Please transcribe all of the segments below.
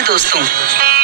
नमस्कार दोस्तों,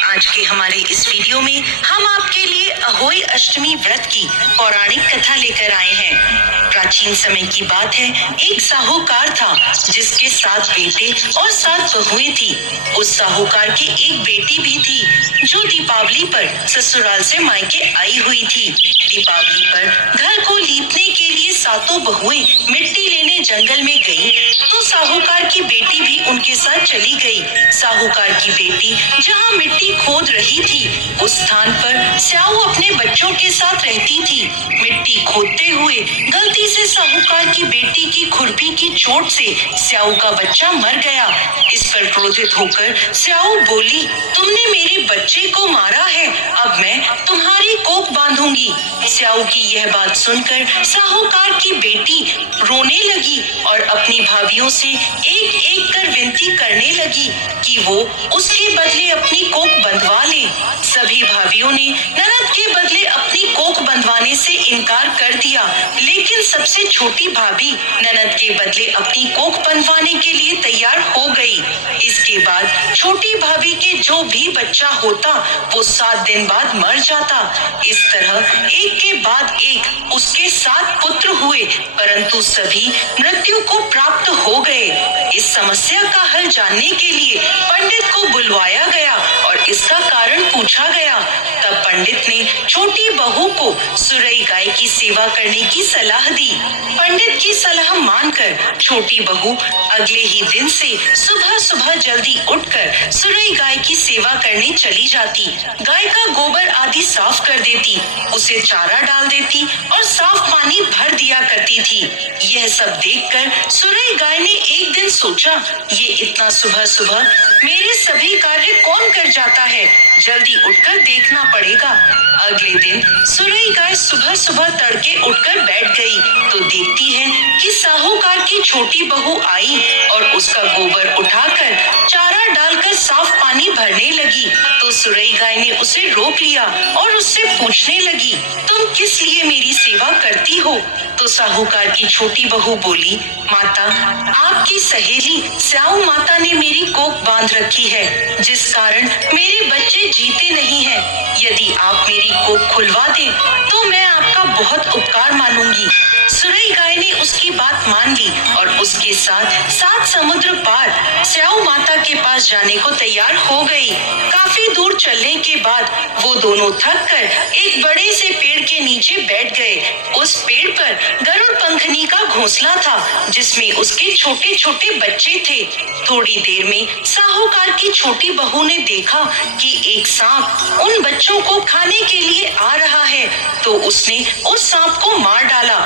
आज के हमारे इस वीडियो में हम आपके लिए अहोई अष्टमी व्रत की पौराणिक कथा लेकर आए हैं। प्राचीन समय की बात है, एक साहूकार था जिसके 7 बेटे और 7 बहुएं थी। उस साहूकार के एक बेटी भी थी जो दीपावली पर ससुराल से मायके आई हुई थी। दीपावली पर घर को लीपने के लिए 7 बहुएं मिट्टी लेने जंगल में गई तो साहूकार की बेटी भी उनके साथ चली गई। साहूकार की बेटी जहाँ मिट्टी खोद रही थी उस स्थान पर स्याऊ अपने बच्चों के साथ रहती थी। मिट्टी खोदते हुए गलती से साहूकार की बेटी की खुरपी की चोट से स्याऊ का बच्चा मर गया। इस पर क्रोधित होकर स्याऊ बोली, तुमने मेरे बच्चे को मारा है, अब मैं तुम्हारी कोख बांधूंगी। स्याऊ की यह बात सुनकर साहूकार की बेटी रोने लगी और अपनी भाभियों से एक एक कर विनती करने लगी कि वो उसके बदले अपनी कोख बंधवा ले। सभी भाभियों ने ननद के बदले अपनी कोख बंधवाने से इनकार कर दिया, लेकिन सबसे छोटी भाभी ननद के बदले अपनी कोख बंधवाने के लिए तैयार हो गई। इसके बाद छोटी भाभी के जो भी बच्चा होता वो 7 दिन बाद मर जाता। इस तरह एक के बाद एक उसके 7 पुत्र हुए, परंतु सभी मृत्यु को प्राप्त हो गए। इस समस्या का हल जानने के लिए पंडित को बुलवाया गया और इसका कारण पूछा गया। तब पंडित ने छोटी बहू को सुरई गाय की सेवा करने की सलाह दी। पंडित की सलाह मानकर छोटी बहू अगले ही दिन से सुबह सुबह जल्दी उठकर सुरई गाय की सेवा करने चली जाती। गाय का गोबर आदि साफ कर देती, उसे चारा डाल देती और साफ पानी भर दिया करती थी। यह सब देखकर सुरई गाय ने एक दिन सोचा, ये इतना सुबह सुबह मेरे सभी कार्य कौन कर जाता है, जल्दी उठकर देखना पड़ेगा। अगले दिन सुरई गाय सुबह सुबह तड़के उठकर बैठ गई तो देखती है कि साहूकार की छोटी बहू आई और उसका गोबर उठाकर चारा डालकर साफ पानी भरने लगी। तो सुरई गाय ने उसे रोक लिया और उससे पूछने लगी, तुम किस लिए मेरी सेवा करती हो? तो साहूकार की छोटी बहू बोली, माता, आपकी सहेली स्याऊ माता ने मेरी कोख बांध रखी है, जिस कारण मेरे बच्चे जीते नहीं हैं। यदि आप मेरी कोख खुलवा दें तो मैं आपका बहुत उपकार मानूंगी। सुरई गाय ने उसकी बात मान ली और उसके साथ 7 समुद्र पार स्याऊ माता के पास जाने को तैयार हो गई। काफी दूर चलने के बाद वो दोनों थक कर एक बड़े से पेड़ के नीचे बैठ गए। उस पेड़ पर गरुड़ पंखनी का घोंसला था जिसमें उसके छोटे छोटे बच्चे थे। थोड़ी देर में साहूकार की छोटी बहू ने देखा कि एक सांप उन बच्चों को खाने के लिए आ रहा है, तो उसने उस सांप को मार डाला।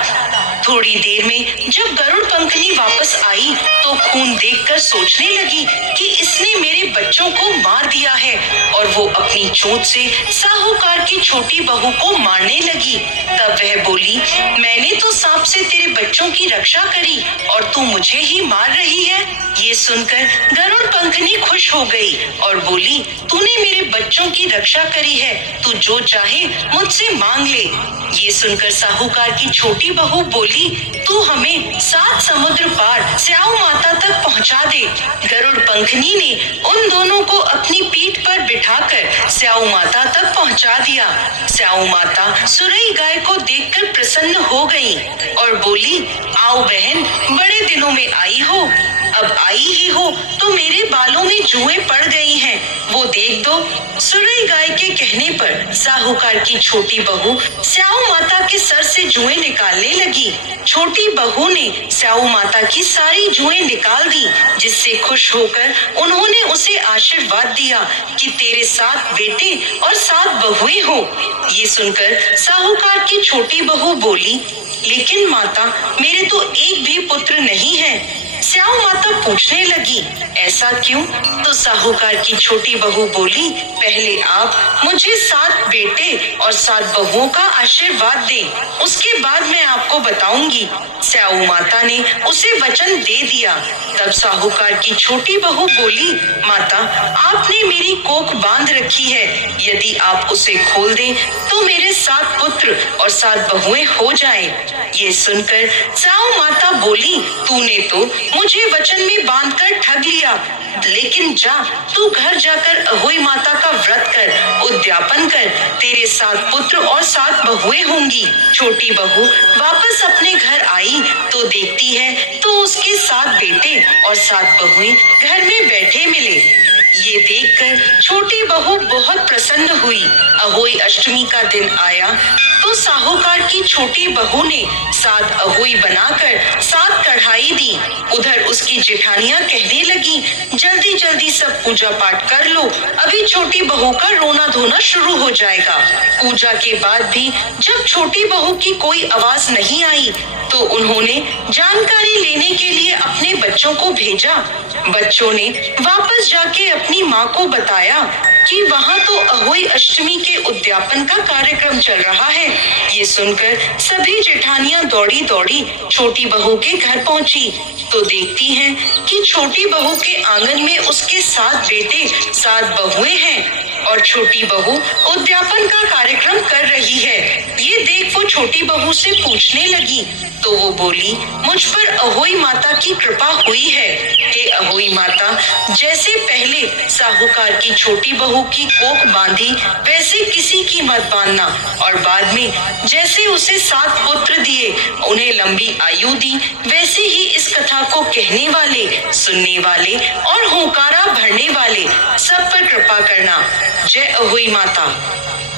थोड़ी देर में जब गरुड़ पंखनी वापस आई तो खून देखकर सोचने लगी कि इसने मेरे बच्चों को मार दिया है, और वो अपनी चोंच से साहूकार की छोटी बहू को मारने लगी। तब वह बोली, मैंने तो सांप से तेरे बच्चों की रक्षा करी और तू मुझे ही मार रही है। ये सुनकर गरुड़ पंखनी खुश हो गई और बोली, तूने मेरे बच्चों की रक्षा करी है, तू जो चाहे मुझसे मांग ले। ये सुनकर साहूकार की छोटी बहू बोली, तू हमें 7 समुद्र पार स्याऊ माता तक पहुंचा दे। गरुड़ पंखनी ने उन दोनों को अपनी पीठ पर बिठाकर स्याऊ माता तक पहुंचा दिया। स्याऊ माता सुरई गाय को देखकर प्रसन्न हो गई और बोली, आओ बहन, बड़े दिनों में आई हो। अब आई ही हो तो मेरे बालों में जुएं पड़ गई हैं, वो देख दो। सुरई गाय के कहने पर साहूकार की छोटी बहू स्याऊ माता के सर से जुएं निकालने लगी। छोटी बहू ने स्याऊ माता की सारी जुएं निकाल दी, जिससे खुश होकर उन्होंने उसे आशीर्वाद दिया कि तेरे 7 बेटे और 7 बहुएं हो। ये सुनकर साहूकार की छोटी बहू बोली, लेकिन माता, मेरे तो एक भी पुत्र नहीं है। स्याऊ माता पूछने लगी, ऐसा क्यों? तो साहूकार की छोटी बहू बोली, पहले आप मुझे 7 बेटे और 7 बहुओं का आशीर्वाद दें, उसके बाद मैं आपको बताऊंगी। स्याऊ माता ने उसे वचन दे दिया। तब साहूकार की छोटी बहू बोली, माता, आपने मेरी कोख बांध रखी है, यदि आप उसे खोल दें तो मेरे 7 पुत्र और 7 बहुएं हो जाएं। ये सुनकर स्याऊ माता बोली, तूने तो मुझे वचन में बांधकर ठग लिया, लेकिन जा, तू घर जाकर अहोई माता का व्रत कर, उद्यापन कर, तेरे 7 पुत्र और 7 बहुएं होंगी। छोटी बहू वापस अपने घर आई तो देखती है तो उसके 7 बेटे और 7 बहुएं घर में बैठे मिले। ये देखकर छोटी बहू बहुत प्रसन्न हुई। अहोई अष्टमी का दिन आया तो साहूकार की छोटी बहू ने 7 अहोई बनाकर 7 कढ़ाई दी। उधर उसकी जेठानियां कहने लगी, जल्दी जल्दी सब पूजा पाठ कर लो, अभी छोटी बहू का रोना धोना शुरू हो जाएगा। पूजा के बाद भी जब छोटी बहू की कोई आवाज नहीं आई तो उन्होंने जानकारी लेने के लिए अपने बच्चों को भेजा। बच्चों ने वापस जाके अपनी माँ को बताया कि वहाँ तो अहोई अष्टमी के उद्यापन का कार्यक्रम चल रहा है। ये सुनकर सभी जेठानियां दौड़ी दौड़ी छोटी बहू के घर पहुँची तो देखती हैं कि छोटी बहू के आंगन में उसके 7 बेटे 7 बहुएं हैं और छोटी बहू उद्यापन का कार्यक्रम कर रही है। ये देख वो छोटी बहू से पूछने लगी तो वो बोली, मुझ पर अहोई माता की कृपा हुई है। हे अहोई माता, जैसे पहले साहूकार की छोटी बहू की कोख बांधी वैसे किसी की मत बांधना, और बाद में जैसे उसे 7 पुत्र दिए, उन्हें लंबी आयु दी, वैसे ही इस कथा को कहने वाले, सुनने वाले और होकारा भरने वाले सब पर कृपा करना। जय अहोई माता।